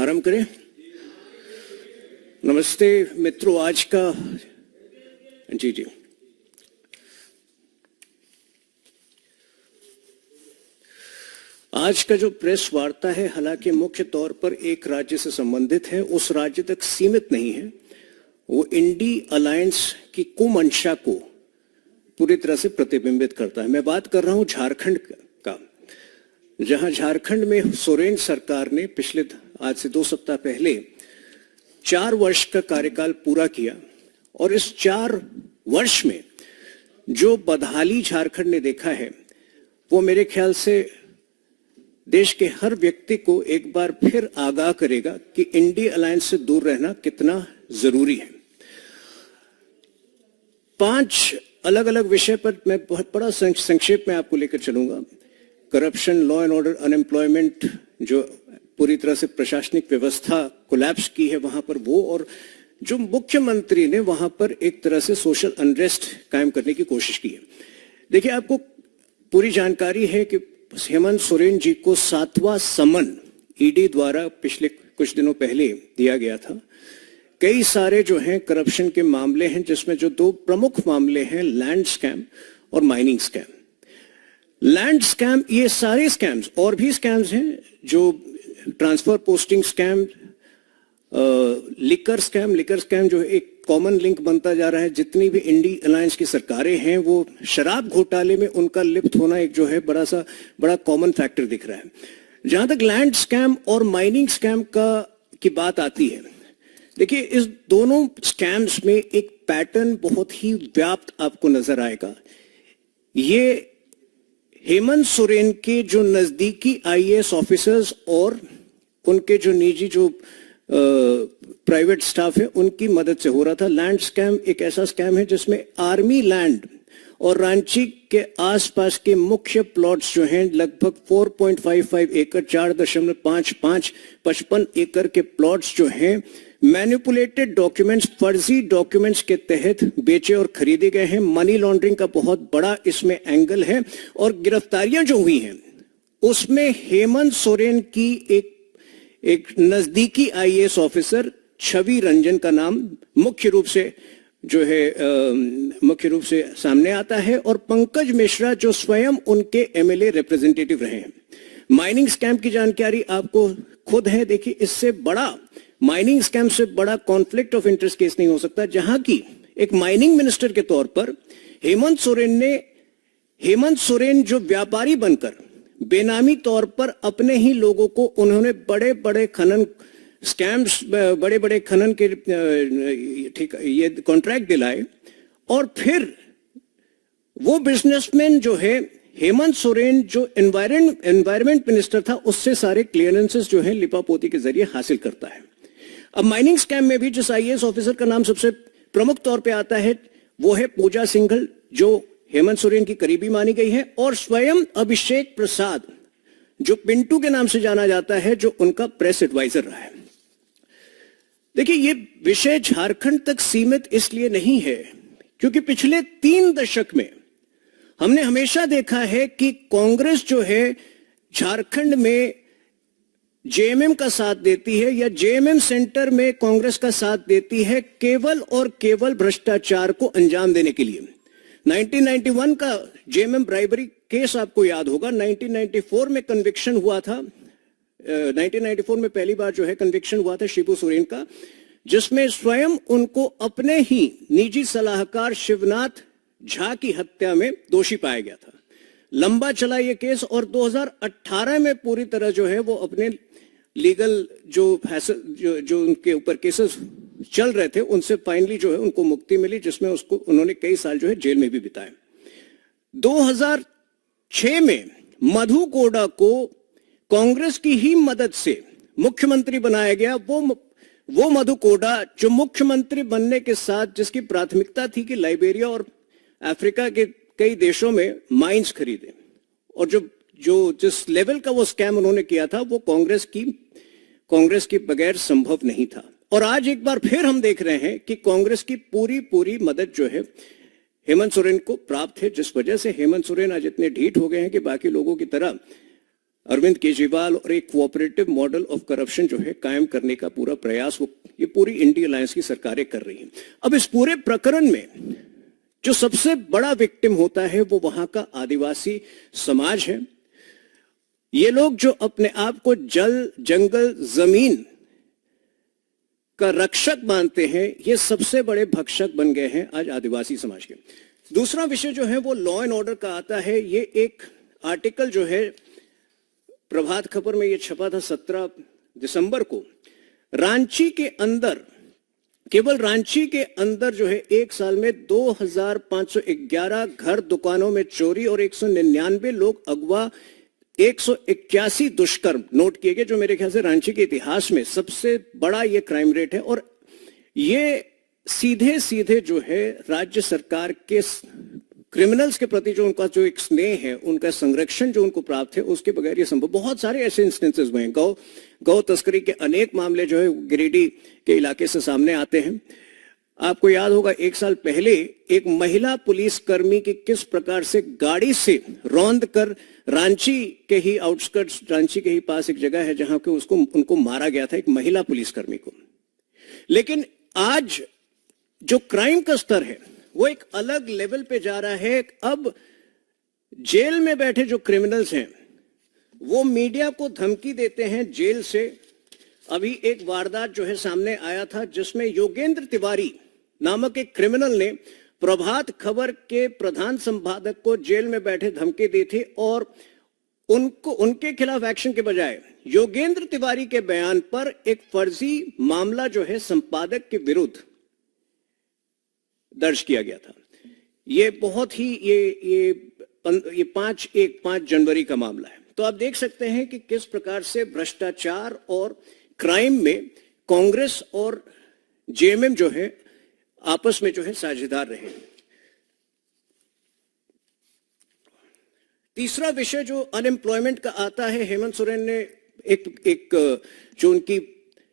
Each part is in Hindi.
आरंभ करें। नमस्ते मित्रों, आज का जी आज का जो प्रेस वार्ता है, हालांकि मुख्य तौर पर एक राज्य से संबंधित है, उस राज्य तक सीमित नहीं है। वो इंडी अलायंस की कुमंशा को पूरी तरह से प्रतिबिंबित करता है। मैं बात कर रहा हूं झारखंड का, जहां झारखंड में सोरेन सरकार ने पिछले आज से 2 सप्ताह पहले 4 वर्ष का कार्यकाल पूरा किया, और इस 4 वर्ष में जो बदहाली झारखंड ने देखा है, वो मेरे ख्याल से देश के हर व्यक्ति को एक बार फिर आगाह करेगा कि इंडी अलायंस से दूर रहना कितना जरूरी है। 5 अलग अलग विषय पर मैं बहुत बड़ा संक्षेप में आपको लेकर चलूंगा। Corruption, law and order, unemployment, जो पूरी तरह से प्रशासनिक व्यवस्था कोलैप्स की है वहां पर वो, और जो मुख्यमंत्री ने वहां पर एक तरह से सोशल अनरेस्ट कायम करने की कोशिश की है। देखिए, आपको पूरी जानकारी है कि हेमंत सोरेन जी को 7वां समन ईडी द्वारा पिछले कुछ दिनों पहले दिया गया था। कई सारे जो हैं करप्शन के मामले हैं, जिसमें जो 2 प्रमुख मामले हैं, लैंड स्कैम और माइनिंग स्कैम। लैंड स्कैम, ये सारे स्कैम्स और भी स्कैम्स हैं, जो transfer posting scam, liquor scam जो एक कॉमन लिंक बनता जा रहा है। जितनी भी इंडी अलायंस की सरकारें हैं, वो शराब घोटाले में उनका लिप्त होना एक जो है बड़ा कॉमन फैक्टर दिख रहा है। जहां तक लैंड स्कैम और माइनिंग स्कैम की बात आती है, देखिए, इस दोनों स्कैम्स में एक पैटर्न बहुत ही व्याप्त आपको नजर आएगा। ये हेमंत सोरेन के जो नजदीकी आईएएस ऑफिसर्स और उनके जो निजी जो प्राइवेट स्टाफ है, उनकी मदद से हो रहा था। लैंड स्कैम एक ऐसा स्कैम है जिसमें आर्मी लैंड और रांची के आसपास के मुख्य प्लॉट्स जो हैं, लगभग 4.55 एकड़, 4.55 एकड़ के प्लॉट्स जो हैं, मैनिपुलेटेड डॉक्यूमेंट्स, फर्जी डॉक्यूमेंट्स के तहत बेचे और खरीदे गए हैं। मनी लॉन्ड्रिंग का बहुत बड़ा इसमें एंगल है, और गिरफ्तारियां जो हुई हैं उसमें हेमंत सोरेन की एक नजदीकी आईएएस ऑफिसर छवि रंजन का नाम मुख्य रूप से सामने आता है, और पंकज मिश्रा जो स्वयं उनके एमएलए रिप्रेजेंटेटिव रहे हैं। माइनिंग स्कैम की जानकारी आपको खुद है। देखिए, इससे बड़ा माइनिंग स्कैम से बड़ा कॉन्फ्लिक्ट ऑफ इंटरेस्ट केस नहीं हो सकता, जहां की एक माइनिंग मिनिस्टर के तौर पर हेमंत सोरेन जो व्यापारी बनकर बेनामी तौर पर अपने ही लोगों को उन्होंने बड़े बड़े खनन के ये कॉन्ट्रैक्ट दिलाए, और फिर वो बिजनेसमैन जो है हेमंत सोरेन जो एनवायरमेंट मिनिस्टर था, उससे सारे क्लियरेंसेस जो है लिपापोती के जरिए हासिल करता है। अब माइनिंग स्कैम में भी जिस आईएएस ऑफिसर का नाम सबसे प्रमुख तौर पे आता है, वो है पूजा सिंघल, जो हेमंत सोरेन की करीबी मानी गई है, और स्वयं अभिषेक प्रसाद जो पिंटू के नाम से जाना जाता है, जो उनका प्रेस एडवाइजर रहा है। देखिए, ये विषय झारखंड तक सीमित इसलिए नहीं है क्योंकि पिछले 3 दशक में हमने हमेशा देखा है कि कांग्रेस जो है झारखंड में जेएमएम का साथ देती है, या जेएमएम सेंटर में कांग्रेस का साथ देती है, केवल और केवल भ्रष्टाचार को अंजाम देने के लिए। 1991 का जेएमएम ब्राइबरी केस आपको याद होगा। 1994 में कन्विक्शन हुआ था। 1994 में पहली बार जो है कन्विक्शन हुआ था शिबू सोरेन का, जिसमें स्वयं उनको अपने ही निजी सलाहकार शिवनाथ झा की हत्या में दोषी पाया गया था। लंबा चला ये केस, और 2018 में पूरी तरह जो है वो अपने लीगल जो उनके ऊपर केसेस चल रहे थे, उनसे फाइनली जो है उनको मुक्ति मिली, जिसमें उन्होंने कई साल जो है जेल में भी बिताए। 2006 में मधु कोड़ा को कांग्रेस की ही मदद से मुख्यमंत्री बनाया गया। वो मधु कोड़ा जो मुख्यमंत्री बनने के साथ जिसकी प्राथमिकता थी कि लाइबेरिया और अफ्रीका के कई देशों में माइंस खरीदे, और जिस लेवल का वो स्कैम उन्होंने किया था, वो कांग्रेस की बगैर संभव नहीं था। और आज एक बार फिर हम देख रहे हैं कि कांग्रेस की पूरी मदद जो है हेमंत सोरेन को प्राप्त है, जिस वजह से हेमंत सोरेन आज इतने ढीठ हो गए हैं कि बाकी लोगों की तरह अरविंद केजरीवाल और एक कोऑपरेटिव मॉडल ऑफ करप्शन जो है कायम करने का पूरा प्रयास वो ये पूरी इंडिया अलायंस की सरकारें कर रही हैं। अब इस पूरे प्रकरण में जो सबसे बड़ा विक्टिम होता है वो वहां का आदिवासी समाज है। ये लोग जो अपने आप को जल, जंगल, जमीन का रक्षक मानते हैं, ये सबसे बड़े भक्षक बन गए हैं आज आदिवासी समाज के। दूसरा विषय जो है वो लॉ एंड ऑर्डर का आता है। ये एक आर्टिकल जो है प्रभात खबर में ये छपा था 17 दिसंबर को। रांची के अंदर, केवल रांची के अंदर जो है एक साल में 2511 घर, दुकानों में चोरी और 199 लोग अगवा, 181 दुष्कर्म नोट किए गए, जो मेरे ख्याल से रांची के इतिहास में सबसे बड़ा ये क्राइम रेट है। और ये सीधे सीधे जो है राज्य सरकार के क्रिमिनल्स के प्रति जो उनका जो एक स्नेह है, उनका संरक्षण जो उनको प्राप्त है, उसके बगैर ये संभव। बहुत सारे ऐसे इंस्टेंसेस हुए हैं। गौ तस्करी के अनेक मामले जो है गिरिडीह के इलाके से सामने आते हैं। आपको याद होगा एक साल पहले एक महिला पुलिसकर्मी की किस प्रकार से गाड़ी से रौंद कर रांची के ही आउटस्कर्ट्स, रांची के ही पास एक जगह है जहां पे उनको मारा गया था, एक महिला पुलिसकर्मी को। लेकिन आज जो क्राइम का स्तर है वो एक अलग लेवल पे जा रहा है। अब जेल में बैठे जो क्रिमिनल्स हैं वो मीडिया को धमकी देते हैं जेल से। अभी एक वारदात जो है सामने आया था जिसमें योगेंद्र तिवारी नामक एक क्रिमिनल ने प्रभात खबर के प्रधान संपादक को जेल में बैठे धमकी दी थी और उनके खिलाफ एक्शन के बजाय योगेंद्र तिवारी के बयान पर एक फर्जी मामला जो है संपादक के विरुद्ध दर्ज किया गया था। ये बहुत ही ये 5 जनवरी का मामला है। तो आप देख सकते हैं कि किस प्रकार से भ्रष्टाचार और क्राइम में कांग्रेस और जेएमएम जो है आपस में जो है साझेदार रहे। तीसरा विषय जो अनएम्प्लॉयमेंट का आता है, हेमंत सोरेन ने एक जो उनकी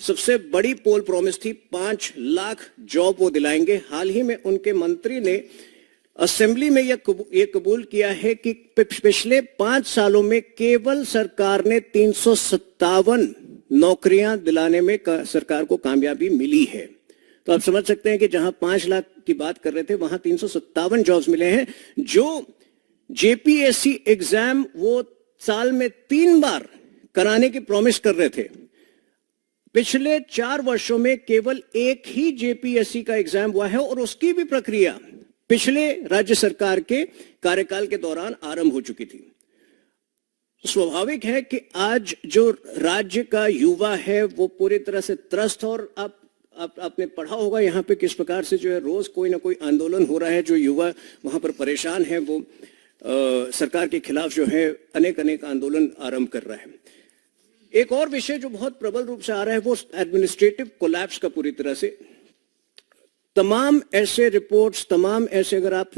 सबसे बड़ी पोल प्रॉमिस थी, 5 लाख जॉब वो दिलाएंगे। हाल ही में उनके मंत्री ने असेंबली में यह कबूल किया है कि पिछले 5 सालों में केवल सरकार ने 357 नौकरियां दिलाने में सरकार को कामयाबी मिली है। तो आप समझ सकते हैं कि जहां 5 लाख की बात कर रहे थे वहां 357 जॉब्स मिले हैं। जो जेपीएससी एग्जाम वो साल में 3 बार कराने की प्रॉमिस कर रहे थे, पिछले 4 वर्षों में केवल एक ही जेपीएससी का एग्जाम हुआ है और उसकी भी प्रक्रिया पिछले राज्य सरकार के कार्यकाल के दौरान आरंभ हो चुकी थी। स्वाभाविक है कि आज जो राज्य का युवा है वो पूरी तरह से त्रस्त, और आपने पढ़ा होगा यहाँ पे किस प्रकार से जो है रोज कोई ना कोई आंदोलन हो रहा है। जो युवा वहां पर परेशान है वो सरकार के खिलाफ जो है अनेक आंदोलन आरंभ कर रहा है। एक और विषय जो बहुत प्रबल रूप से आ रहा है वो एडमिनिस्ट्रेटिव कोलैप्स का पूरी तरह से। तमाम ऐसे रिपोर्ट्स, तमाम ऐसे अगर आप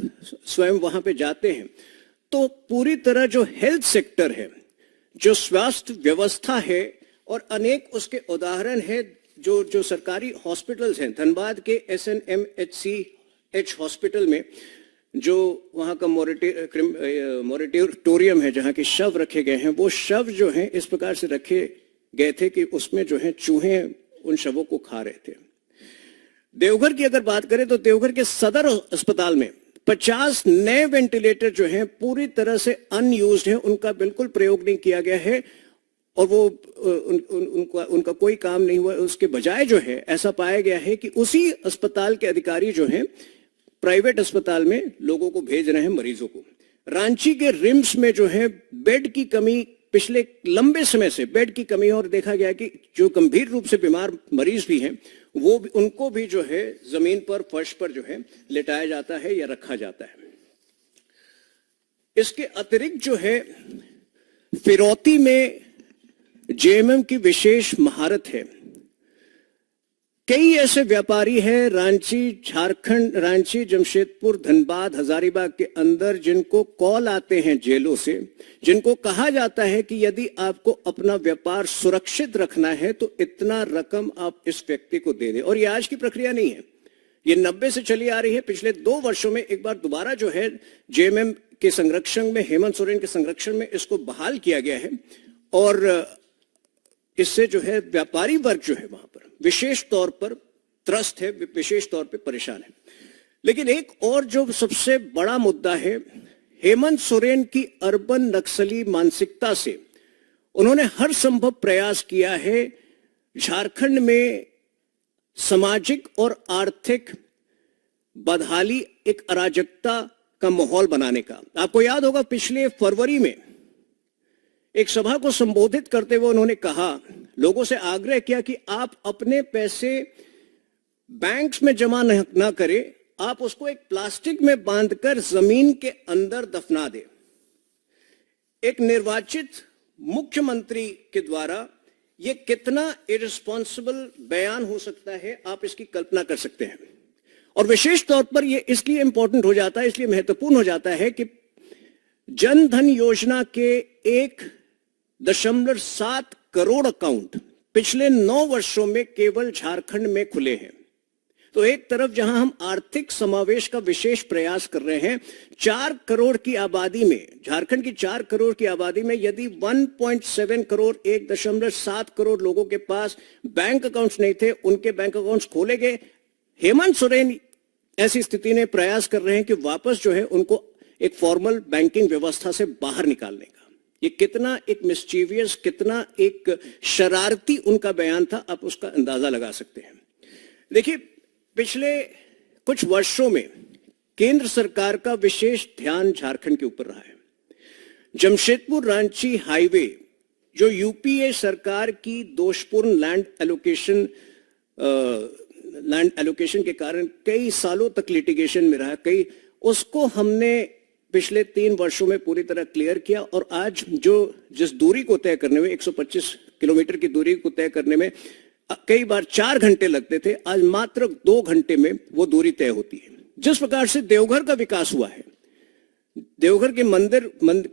स्वयं वहां पे जाते हैं तो पूरी तरह जो हेल्थ सेक्टर है, जो स्वास्थ्य व्यवस्था है, और अनेक उसके उदाहरण है। जो सरकारी हॉस्पिटल्स हैं, धनबाद के SNMHCH हॉस्पिटल में जो वहाँ का मोरेटोरियम है जहाँ के शव रखे गए हैं, वो शव जो हैं इस प्रकार से रखे गए थे कि उसमें जो है चूहे उन शवों को खा रहे थे। देवघर की अगर बात करें तो देवघर के सदर अस्पताल में 50 नए वेंटिलेटर जो हैं पूरी तरह से अनयूज्ड हैं, उनका बिल्कुल प्रयोग नहीं किया गया है और वो उनका कोई काम नहीं हुआ। उसके बजाय जो है ऐसा पाया गया है कि उसी अस्पताल के अधिकारी जो हैं प्राइवेट अस्पताल में लोगों को भेज रहे हैं, मरीजों को। रांची के रिम्स में जो है बेड की कमी, पिछले लंबे समय से बेड की कमी, और देखा गया कि जो गंभीर रूप से बीमार मरीज भी हैं वो उनको भी जो है जमीन पर, फर्श पर जो है लेटाया जाता है या रखा जाता है। इसके अतिरिक्त जो है फिरौती में जेएमएम की विशेष महारत है। कई ऐसे व्यापारी हैं रांची, झारखंड, रांची, जमशेदपुर, धनबाद, हजारीबाग के अंदर जिनको कॉल आते हैं जेलों से, जिनको कहा जाता है कि यदि आपको अपना व्यापार सुरक्षित रखना है तो इतना रकम आप इस व्यक्ति को दे दें। और ये आज की प्रक्रिया नहीं है, ये 90 से चली आ रही है। पिछले 2 वर्षों में एक बार दोबारा जो है जेएमएम के संरक्षण में, हेमंत सोरेन के संरक्षण में इसको बहाल किया गया है। और इससे जो है व्यापारी वर्ग जो है वहां पर विशेष तौर पर त्रस्त है, विशेष तौर पे परेशान है। लेकिन एक और जो सबसे बड़ा मुद्दा है, हेमंत सोरेन की अर्बन नक्सली मानसिकता से उन्होंने हर संभव प्रयास किया है झारखंड में सामाजिक और आर्थिक बदहाली, एक अराजकता का माहौल बनाने का। आपको याद होगा पिछले फरवरी में एक सभा को संबोधित करते हुए उन्होंने कहा, लोगों से आग्रह किया कि आप अपने पैसे बैंक्स में जमा ना करें, आप उसको एक प्लास्टिक में बांधकर जमीन के अंदर दफना दें। एक निर्वाचित मुख्यमंत्री के द्वारा ये कितना इररिस्पॉन्सिबल बयान हो सकता है, आप इसकी कल्पना कर सकते हैं। और विशेष तौर पर ये इसलिए इंपॉर्टेंट हो जाता है, इसलिए महत्वपूर्ण हो जाता है कि जन धन योजना के 1.7 करोड़ अकाउंट पिछले 9 वर्षों में केवल झारखंड में खुले हैं। तो एक तरफ जहां हम आर्थिक समावेश का विशेष प्रयास कर रहे हैं, 4 करोड़ की आबादी में, झारखंड की 4 करोड़ की आबादी में यदि 1.7 करोड़ 1.7 करोड़ लोगों के पास बैंक अकाउंट्स नहीं थे, उनके बैंक अकाउंट्स खोले गए। हेमंत सोरेन ऐसी स्थिति में प्रयास कर रहे हैं कि वापस जो है उनको एक फॉर्मल बैंकिंग व्यवस्था से बाहर निकालने का। ये कितना एक मिस्चीवियस, कितना एक शरारती उनका बयान था, आप उसका अंदाजा लगा सकते हैं। देखिए, पिछले कुछ वर्षों में केंद्र सरकार का विशेष ध्यान झारखंड के ऊपर रहा है। जमशेदपुर रांची हाईवे जो यूपीए सरकार की दोषपूर्ण लैंड एलोकेशन के कारण कई सालों तक लिटिगेशन में रहा, उसको हमने पिछले 3 वर्षों में पूरी तरह क्लियर किया। और आज जिस दूरी को तय करने में, 125 किलोमीटर की दूरी को तय करने में कई बार 4 घंटे लगते थे, आज मात्र 2 घंटे में वो दूरी तय होती है। जिस प्रकार से देवघर का विकास हुआ है, देवघर के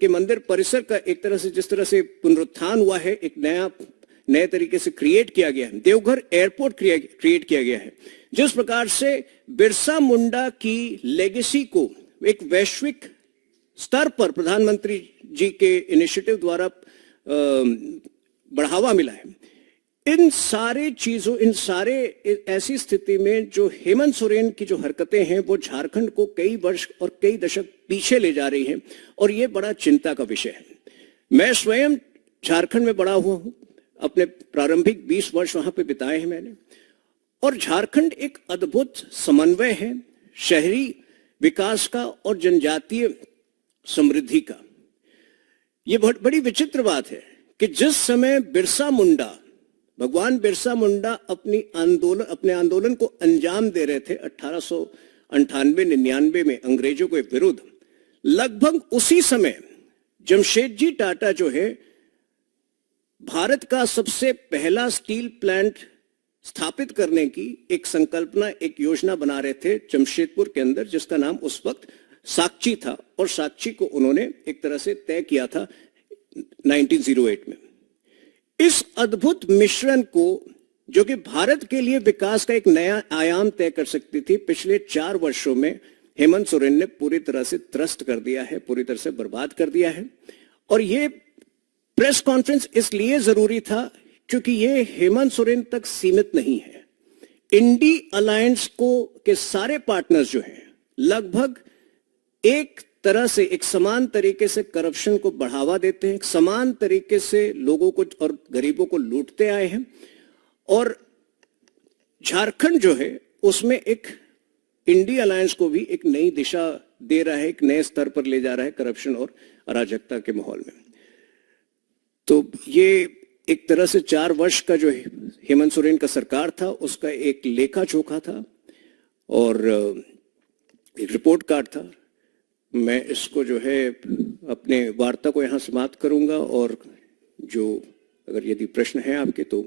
मंदिर परिसर का एक तरह से जिस तरह से पुनरुत्थान हुआ है, एक नए तरीके से क्रिएट किया गया है, देवघर एयरपोर्ट क्रिएट किया गया है, जिस प्रकार से बिरसा मुंडा की लेगेसी को एक वैश्विक स्तर पर प्रधानमंत्री जी के इनिशिएटिव द्वारा बढ़ावा मिला है, इन सारे ऐसी स्थिति में जो हेमंत सोरेन की जो हरकतें हैं वो झारखंड को कई वर्ष और कई दशक पीछे ले जा रही हैं, और ये बड़ा चिंता का विषय है। मैं स्वयं झारखंड में बड़ा हुआ हूं, अपने प्रारंभिक 20 वर्ष वहां पे बिताए हैं मैंने, और झारखंड एक अद्भुत समन्वय है शहरी विकास का और जनजातीय समृद्धि का। ये बहुत बड़ी विचित्र बात है कि जिस समय भगवान बिरसा मुंडा अपने आंदोलन को अंजाम दे रहे थे 1898-99 में अंग्रेजों के विरुद्ध, लगभग उसी समय जमशेदजी टाटा जो है भारत का सबसे पहला स्टील प्लांट स्थापित करने की एक संकल्पना, एक योजना बना रहे थे जमशेदपुर के अंदर, जिसका नाम उस वक्त साक्षी था, और साक्षी को उन्होंने एक तरह से तय किया था 1908 में। इस अद्भुत मिश्रण को, जो कि भारत के लिए विकास का एक नया आयाम तय कर सकती थी, पिछले 4 वर्षों में हेमंत सोरेन ने पूरी तरह से त्रस्त कर दिया है, पूरी तरह से बर्बाद कर दिया है। और ये प्रेस कॉन्फ्रेंस इसलिए जरूरी था क्योंकि ये हेमंत सोरेन तक सीमित नहीं है। इंडी अलायंस के सारे पार्टनर्स जो हैं लगभग एक तरह से एक समान तरीके से करप्शन को बढ़ावा देते हैं, समान तरीके से लोगों को और गरीबों को लूटते आए हैं, और झारखंड जो है उसमें एक इंडी अलायंस को भी एक नई दिशा दे रहा है, एक नए स्तर पर ले जा रहा है करप्शन और अराजकता के माहौल में। तो ये एक तरह से 4 वर्ष का जो हेमंत सोरेन का सरकार था उसका एक लेखा जोखा था और एक रिपोर्ट कार्ड था। मैं इसको जो है अपने वार्ता को यहाँ समाप्त करूंगा, और जो अगर यदि प्रश्न है आपके तो